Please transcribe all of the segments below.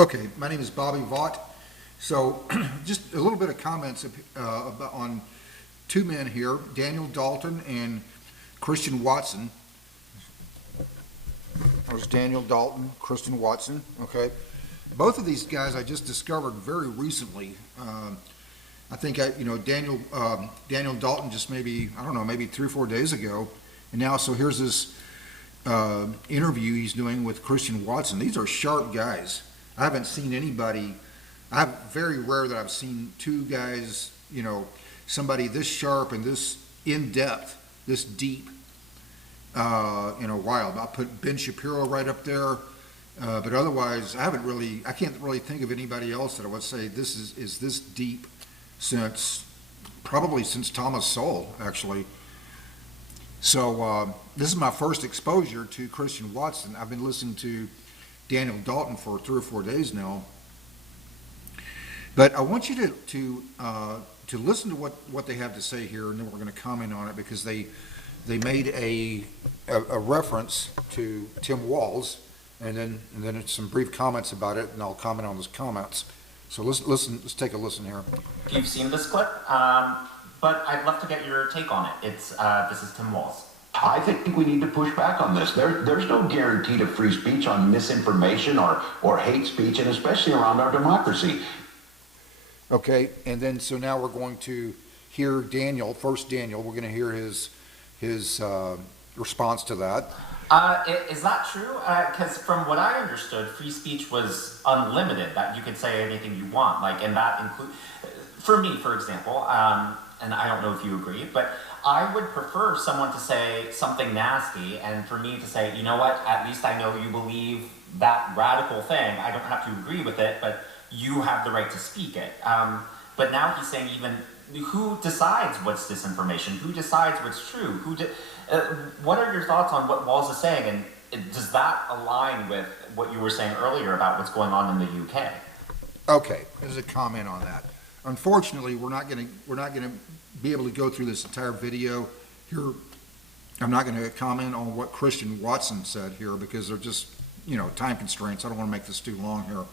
Okay, my name is Bobby Vaught. So just a little bit of comments on two men here, Daniel Dalton and Christian Watson. There's Daniel Dalton, Christian Watson, okay? Both of these guys I just discovered very recently. I think Daniel Dalton just maybe 3 or 4 days ago. And now, so here's this interview he's doing with Christian Watson. These are sharp guys. I haven't seen anybody, very rare that I've seen two guys, somebody this sharp and this in-depth, this deep in a while. I'll put Ben Shapiro right up there, but otherwise I can't really think of anybody else that I would say this is this deep probably since Thomas Sowell, actually. So this is my first exposure to Christian Watson. I've been listening to Daniel Dalton for 3 or 4 days now. But I want you to listen to what they have to say here, and then we're going to comment on it, because they made a reference to Tim Walz, and then it's some brief comments about it, and I'll comment on those comments. So let's take a listen here. You've seen this clip, but I'd love to get your take on it. This is Tim Walz. I think we need to push back on this. There's no guarantee to free speech on misinformation or hate speech, and especially around our democracy. Okay, and then so now we're going to hear Daniel. First, Daniel. We're going to hear his response to that. Is that true? Because from what I understood, free speech was unlimited. That you could say anything you want. And that include, for me, for example, and I don't know if you agree, but I would prefer someone to say something nasty, and for me to say, you know what, at least I know you believe that radical thing. I don't have to agree with it, but you have the right to speak it. But now he's saying, even who decides what's disinformation? Who decides what's true? What are your thoughts on what Walz is saying, and does that align with what you were saying earlier about what's going on in the UK? Okay, there's a comment on that. Unfortunately, we're not going to be able to go through this entire video here. I'm not going to comment on what Christian Watson said here, because they're just, time constraints. I don't want to make this too long here.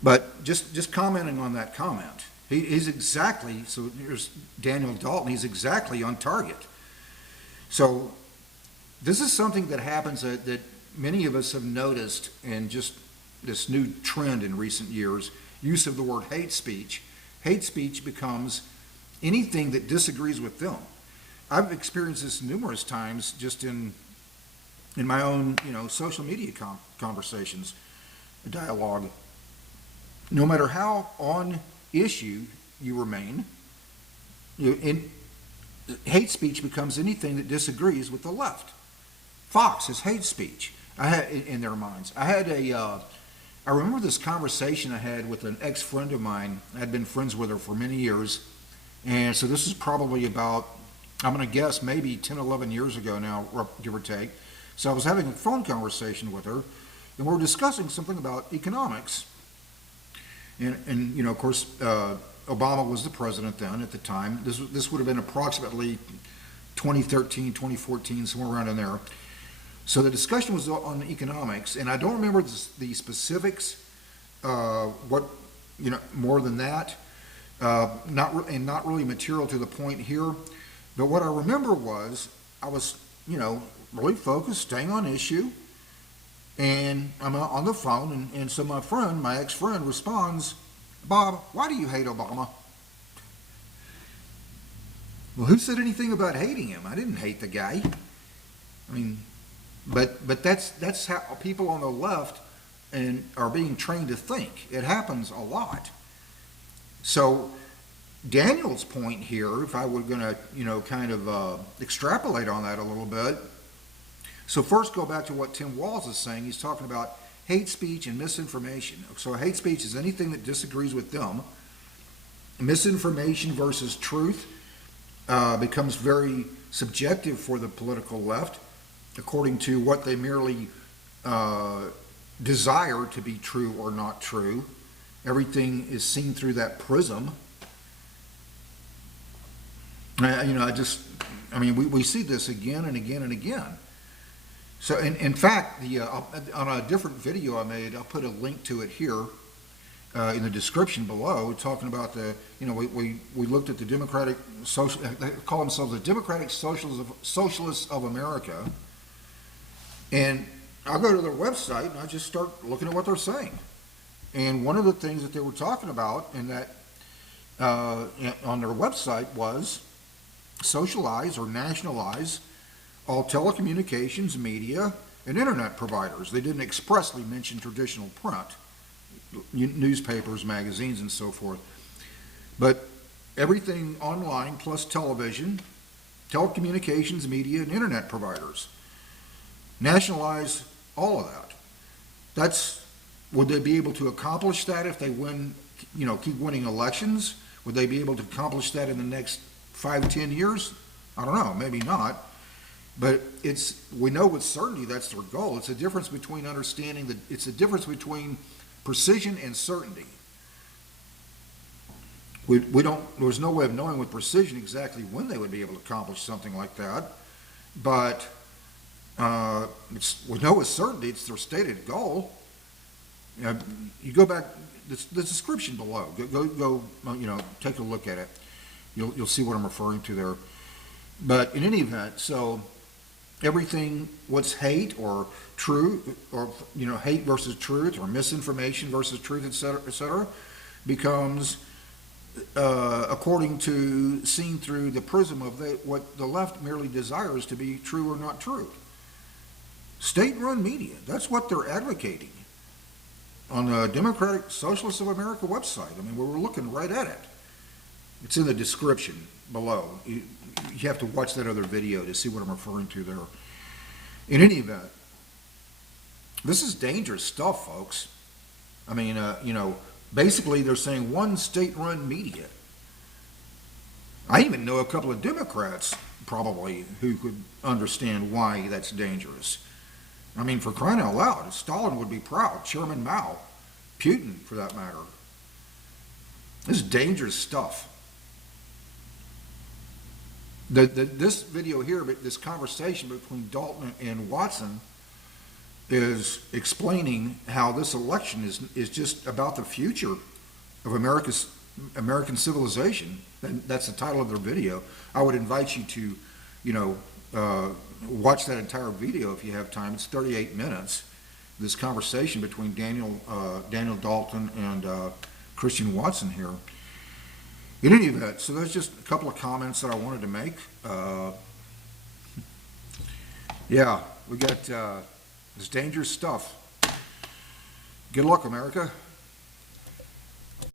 But just commenting on that comment, he's exactly, so here's Daniel Dalton, he's exactly on target. So this is something that happens that many of us have noticed in just this new trend in recent years, use of the word hate speech. Hate speech becomes anything that disagrees with them. I've experienced this numerous times just in my own, social media conversations, dialogue. No matter how on issue you remain, hate speech becomes anything that disagrees with the left. Fox is hate speech. I had in their minds. I remember this conversation I had with an ex-friend of mine. I had been friends with her for many years, and so this is probably about, I'm going to guess, maybe 10, 11 years ago now, give or take. So I was having a phone conversation with her, and we were discussing something about economics. And of course, Obama was the president then at the time. This would have been approximately 2013, 2014, somewhere around in there. So the discussion was on economics, and I don't remember the specifics, more than that, not really material to the point here. But what I remember was I was, really focused, staying on issue, and I'm on the phone, and so my ex-friend responds, "Bob, why do you hate Obama?" Well, who said anything about hating him? I didn't hate the guy. I mean, but that's how people on the left are being trained to think. It happens a lot. So Daniel's point here, if I were going to, extrapolate on that a little bit. So first, go back to what Tim Walz is saying. He's talking about hate speech and misinformation. So hate speech is anything that disagrees with them. Misinformation versus truth becomes very subjective for the political left, according to what they merely desire to be true or not true. Everything is seen through that prism. We see this again and again and again. So in fact, on a different video I made, I'll put a link to it here in the description below, talking about we looked at the Democratic Social, they call themselves the Democratic Socialists of America, and I'll go to their website and I just start looking at what they're saying. And one of the things that they were talking about in that on their website was socialize or nationalize all telecommunications, media, and internet providers. They didn't expressly mention traditional print, newspapers, magazines, and so forth. But everything online plus television, telecommunications, media, and internet providers. Nationalize all of that. Would they be able to accomplish that if they win, keep winning elections? Would they be able to accomplish that in the next 5, 10 years? I don't know, maybe not. But we know with certainty that's their goal. It's a difference between it's a difference between precision and certainty. There's no way of knowing with precision exactly when they would be able to accomplish something like that. But we know with certainty it's their stated goal. You go back, the description below, go take a look at it. You'll see what I'm referring to there. But in any event, so everything, what's hate or truth, or hate versus truth, or misinformation versus truth, et cetera, becomes seen through the prism of what the left merely desires to be true or not true. State-run media, that's what they're advocating on the Democratic Socialists of America website. I mean, we're looking right at it. It's in the description below. You have to watch that other video to see what I'm referring to there. In any event, this is dangerous stuff, folks. I mean, basically they're saying one state-run media. I even know a couple of Democrats probably who could understand why that's dangerous. I mean, for crying out loud, Stalin would be proud, Chairman Mao, Putin for that matter. This is dangerous stuff. This video here, this conversation between Dalton and Watson is explaining how this election is just about the future of American civilization. And that's the title of their video. I would invite you to, watch that entire video if you have time. It's 38 minutes. This conversation between Daniel Dalton and Christian Watson here. In any event, so there's just a couple of comments that I wanted to make. Yeah, we got this dangerous stuff. Good luck, America.